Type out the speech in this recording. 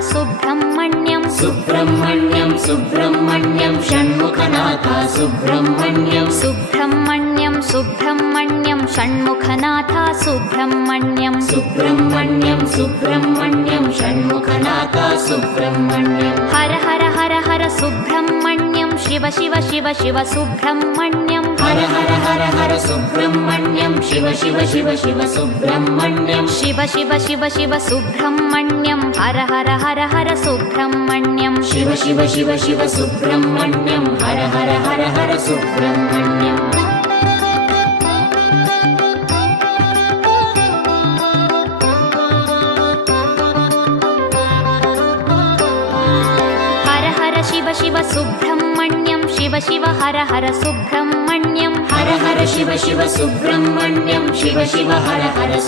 Subrahmanyam Subrahmanyam Subrahmanyam षण्मुखनाथा Subrahmanyam Subrahmanyam Subrahmanyam षण्मुखनाथा Subrahmanyam Subrahmanyam Subrahmanyam षण्मुखनाथा Subrahmanyam Har Har Har Har Subrahmanyam Shiva Shiva Shiva Shiva Subrahmanyam Har Har Har Har Subrahmanyam Shiva Shiva Shiva Shiva Subrahmanyam Shiva Shiva Shiva Shiva Subrahmanyam Har Har Har Har Subrahmanyam Shiva Shiva Shiva Shiva Subrahmanyam Har Har Har Har Subrahmanyam Har Har Shiva Shiva Subrahmanyam Shiva Shiva Har Har Subrahmanyam Har Har Shiva Shiva Subrahmanyam Shiva Shiva Har Har